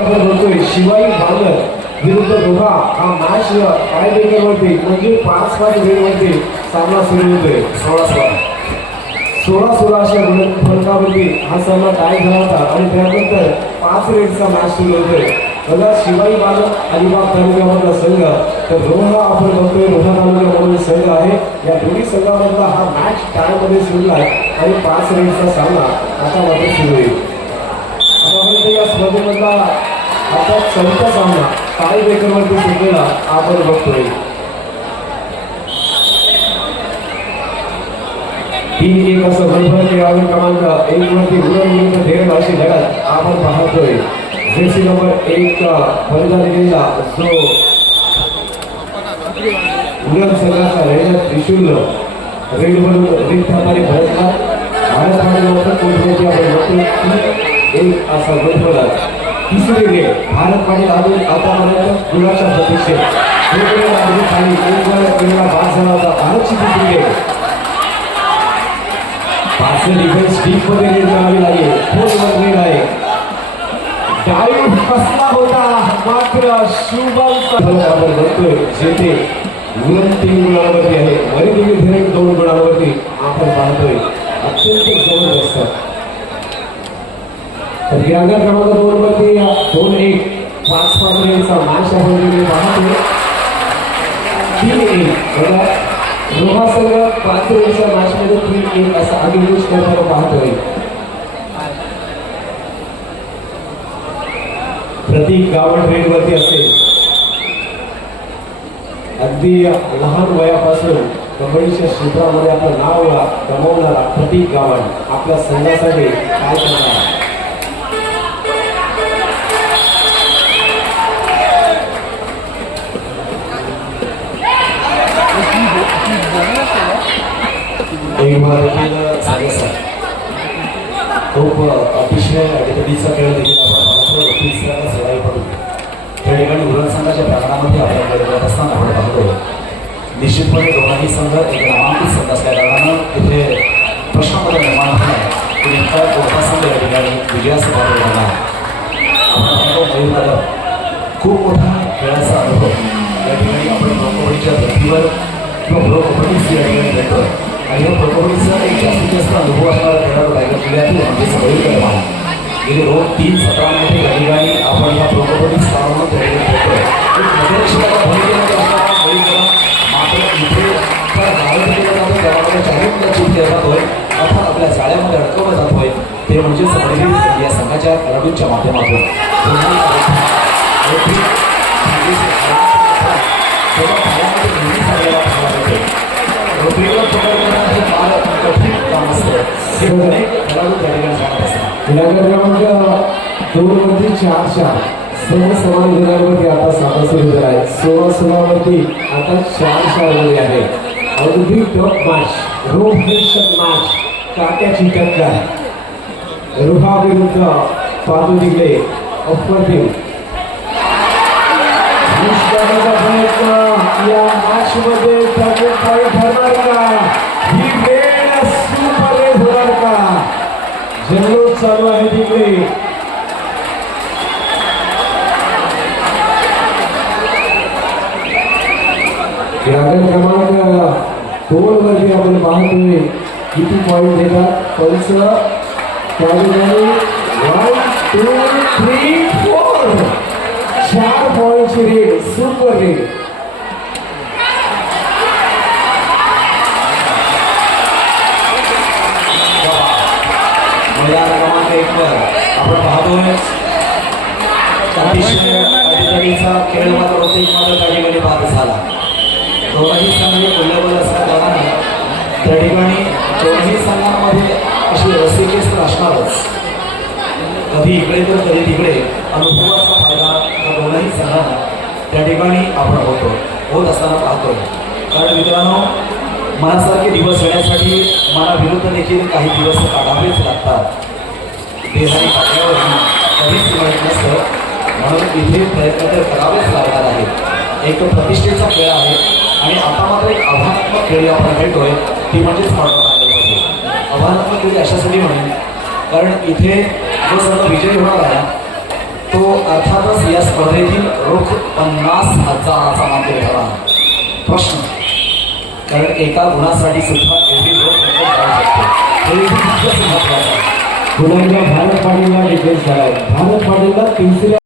आपण बोलतोय शिवाई बांगर विरुद्ध दोघा हा मॅच टायब्रेकरवरती म्हणजे पाच पाच वेळवरती सामना सुरू होतोय. सोळा सोळा. सोळा सोळा अशा फलकावरती हा सामना टाय झाला होता आणि त्यानंतर पाच रेडचा मॅच सुरू होतोय. बघा शिवाई बालक अलिबाग तालुक्यामधला संघ तर रोहा आपण बघतोय रोहा तालुक्यामधील संघ आहे. या दोन्ही संघामधला हा मॅच टायमध्ये सुरू आहे आणि पाच रेडचा सामना आता मात्र सुरू होईल. या स्पर्धेमधला आता चौथा सामना टाय ब्रेकरवरती सुटलेला आपण बघतोय तीन एक असं बरोबर खेळाडू क्रमांक एक वरती उरण विरुद्ध धेरड अशी लढत आपण पाहतोय जर्सी नंबर एक फलंदाजी केलेला जो उरण संघाचा रेड त्रिशूल रेड म्हणून रेड थांबारी भरतला भारत पाण्यानंतर कोणत्याची आपण बघतोय तीन एक असा बरोबर तिसरी वेळ भारत पाणी अजून आतापर्यंत गुणाच्या प्रतीक्षेत. खाली बाद झाला होता. भारतची तिसरी डिफेन्स लागेल फोन आहे. डाईव्ह कसला होता? मात्र शुभम आपण बघतोय जेथे गुण तीन गुणांवरती आहे. वरी धीरे दोन गुणांवरती आपण पाहतोय. अत्यंत जबरदस्त. तर गिरांगर क्रमांक दोन वरती दोन एक पाच पाच रेनचा मॅच आपण तीन एक बघा. रोहा संघ पाच रेनच्या तीन एक असा करताना पाहतोय. प्रतीक गावड रेडवरती असेल. अगदी लहान वयापासून कबड्डीच्या क्षेत्रामध्ये आपलं नाव कमवणारा प्रतीक गावड आपल्या संघासाठी काय करणार? एक देखील खूप अतिशय अडचणीचा खेळ देखील आपण पाहतो. तिसऱ्याला सराई पडू. त्या ठिकाणी उरण संघाच्या प्रांगणामध्ये आपण खेळ असताना आपण पाहतो. निश्चितपणे दोघांनी संघ एक नामांकित संघ असल्या कारणानं तिथे प्रश्नामध्ये निर्माण होणार. की नेमका कोणता संघ या ठिकाणी विजयास पात्र झाला आपण पाहतो मयूर दादा खूप मोठा खेळाचा अनुभव. या ठिकाणी आपण प्रो धर्तीवर किंवा प्रो या ठिकाणी घेतो एक जास्तीत जास्त अनुभव असणारा खेळाडू रायगड जिल्ह्यातील गेले दोन तीन सतरामध्ये या ठिकाणी आपण या प्रो स्थानावर तयारी करतो मात्र इथे त्या गावामध्ये जाहीर चूक केला जातोय अर्थात आपल्या जाळ्यामध्ये जातोय ते म्हणजे या संघाच्या खेळाडूंच्या माध्यमातून पायामध्ये नेहमीच आपल्याला पाहायला मिळते. रोपीवर पकडणं कठीण काम असतं हे अनेक खेळाडू त्या ठिकाणी असतात क्रमांक चार चार सर्व समान विधानावरती आता सामना सुरू झाला आहे सोळा सोळावरती आता चार चार झाले आहे. अगदी टॉप मॅच रोहेशन मॅच काट्याची टक्कर. रुहा विरुद्ध पाहतो तिकडे अप्रतिम प्रयत्न या मॅच मध्ये ठरणार का? जल्लोष चालू आहे तिकडे ग्रामीण क्रमांक दोन वरती आपण पाहतोय किती पॉईंट देतात पंच त्या ठिकाणी वन टू थ्री फोर चार पॉईंटची रीड सुपर रीड अतिशय अडचणीचा खेळ मात्र प्रत्येक मात्र त्या ठिकाणी बाद झाला. दोघांही संघ मूल्यबल असल्या कारणाने त्या ठिकाणी दोन्ही संघांमध्ये अशी रसिकेस तर असणारच. कधी इकडे तर कधी तिकडे अनुभवाचा फायदा या दोनही संघांना त्या ठिकाणी आपण होतो होत असताना पाहतो कारण मित्रांनो मनासारखे दिवस येण्यासाठी मनाविरुद्ध देखील काही दिवस काढावेच लागतात. देहानी पातळीवर कधीच मिळत नसतं म्हणून इथे प्रयत्न तर करावेच लागणार आहेत एक प्रतिष्ठेचा खेळ आहे आणि आता मात्र एक आव्हानात्मक खेळ आपण खेळतोय ती म्हणजे स्पर्धा आव्हानात्मक खेळ अशासाठी म्हणेन कारण इथे जो सर्व विजयी होणार आहे तो अर्थातच या स्पर्धेतील रोख पन्नास हजाराचा मात्र ठरला प्रश्न. कारण एका गुणासाठी सुद्धा एवढी रोख रक्कम म्हणजे जाऊ शकते हे महत्वाचं आहे पुन्हा भारत पाटीलला रिक्वेस्ट झालाय भारत पाटीलला तिसऱ्या